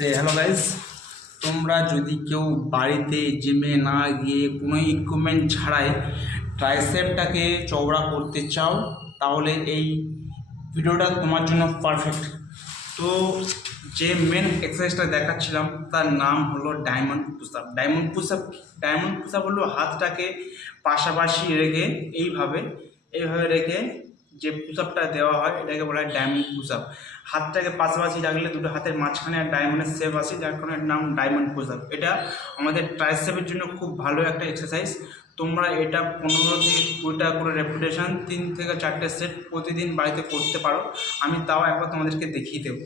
Hello guys, তোমরা যদি কেউ বাড়িতে জিমে না গিয়ে কোনো ইকুইপমেন্ট ছাড়াই ট্রাইসেপটাকে চওড়া করতে চাও, তাহলে এই ভিডিওটা তোমার জন্য পারফেক্ট। তো যে মেন এক্সারসাইজটা দেখাচ্ছিলাম তার নাম হলো diamond push up. Diamond push up হলো হাতটাকে পাশাপাশি রেখে এইভাবে রেখে যে পুশ আপটা দেওয়া হয় এটাকে বলা হয় ডায়মন্ড পুশ আপ। হাতটাকে পাশাপাশি রাখলে দুটো হাতের মাঝখানে আর ডায়মন্ডের শেপ আসে, যার কারণে এর নাম ডায়মন্ড পুশ আপ। এটা আমাদের ট্রাইসেপের জন্য খুব ভালো একটা এক্সারসাইজ। তোমরা এটা 15 থেকে 20টা করে রেপিটেশন 3 থেকে 4টে সেট প্রতিদিন বাড়িতে করতে পারো। আমি তাও একবার তোমাদেরকে দেখিয়ে দেবো।